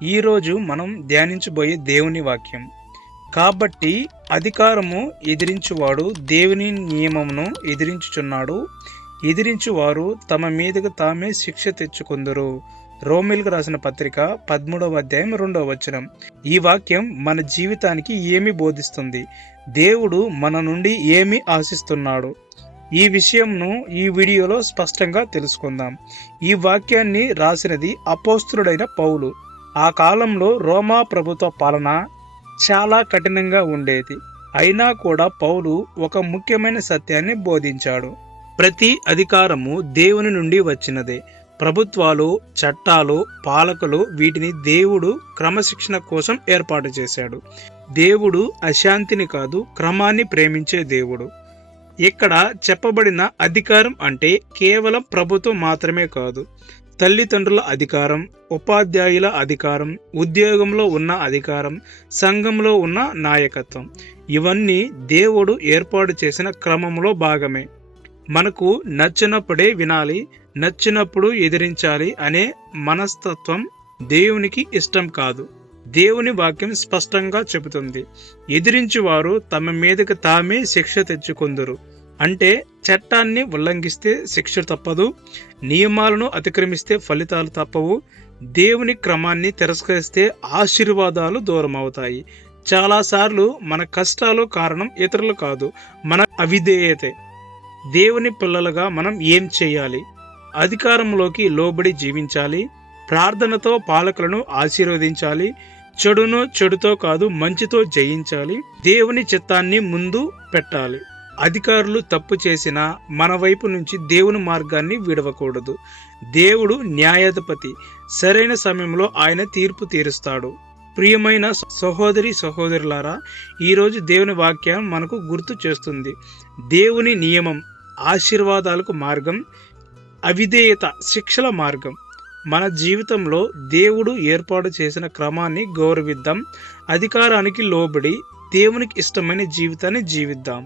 ఈరోజు మనం ధ్యానించబోయే దేవుని వాక్యం. కాబట్టి అధికారము ఎదిరించువాడు దేవుని నియమమును ఎదిరించుచున్నాడు. ఎదిరించువారు తమ మీదకు తామే శిక్ష తెచ్చుకొందురు. రోమీయులకు రాసిన పత్రిక 13వ అధ్యాయం 2వ వచనం. ఈ వాక్యం మన జీవితానికి ఏమి బోధిస్తుంది? దేవుడు మన నుండి ఏమి ఆశిస్తున్నాడు? ఈ విషయంను ఈ వీడియోలో స్పష్టంగా తెలుసుకుందాం. ఈ వాక్యాన్ని రాసినది అపోస్తలుడైన పౌలు. ఆ కాలంలో రోమా ప్రభుత్వ పాలన చాలా కఠినంగా ఉండేది. అయినా కూడా పౌలు ఒక ముఖ్యమైన సత్యాన్ని బోధించాడు. ప్రతి అధికారము దేవుని నుండి వచ్చినదే. ప్రభుత్వాలు, చట్టాలు, పాలకులు వీటిని దేవుడు క్రమశిక్షణ కోసం ఏర్పాటు చేశాడు. దేవుడు అశాంతిని కాదు, క్రమాన్ని ప్రేమించే దేవుడు. ఇక్కడ చెప్పబడిన అధికారం అంటే కేవలం ప్రభుత్వం మాత్రమే కాదు. తల్లిదండ్రుల అధికారం, ఉపాధ్యాయుల అధికారం, ఉద్యోగంలో ఉన్న అధికారం, సంఘంలో ఉన్న నాయకత్వం, ఇవన్నీ దేవుడు ఏర్పాటు చేసిన క్రమంలో భాగమే. మనకు నచ్చినప్పుడే వినాలి, నచ్చినప్పుడు ఎదిరించాలి అనే మనస్తత్వం దేవునికి ఇష్టం కాదు. దేవుని వాక్యం స్పష్టంగా చెబుతుంది, ఎదిరించువారు తమ మీదకు తామే శిక్ష తెచ్చుకొందురు. అంటే చట్టాన్ని ఉల్లంఘిస్తే శిక్ష తప్పదు, నియమాలను అతిక్రమిస్తే ఫలితాలు తప్పవు, దేవుని క్రమాన్ని తిరస్కరిస్తే ఆశీర్వాదాలు దూరం అవుతాయి. చాలాసార్లు మన కష్టాలు కారణం ఇతరులు కాదు, మన అవిధేయతే. దేవుని పిల్లలుగా మనం ఏం చేయాలి? అధికారంలోకి లోబడి జీవించాలి, ప్రార్థనతో పాలకులను ఆశీర్వదించాలి, చెడును చెడుతో కాదు మంచితో జయించాలి, దేవుని చిత్తాన్ని ముందు పెట్టాలి. అధికారులు తప్పు చేసినా మన వైపు నుంచి దేవుని మార్గాన్ని విడవకూడదు. దేవుడు న్యాయాధిపతి, సరైన సమయంలో ఆయన తీర్పు తీరుస్తాడు. ప్రియమైన సహోదరి సహోదరులారా, ఈరోజు దేవుని వాక్యం మనకు గుర్తు చేస్తుంది. దేవుని నియమం ఆశీర్వాదాలకు మార్గం, అవిధేయత శిక్షల మార్గం. మన జీవితంలో దేవుడు ఏర్పాటు చేసిన క్రమాన్ని గౌరవిద్దాం, అధికారానికి లోబడి దేవునికి ఇష్టమైన జీవితాన్ని జీవిద్దాం.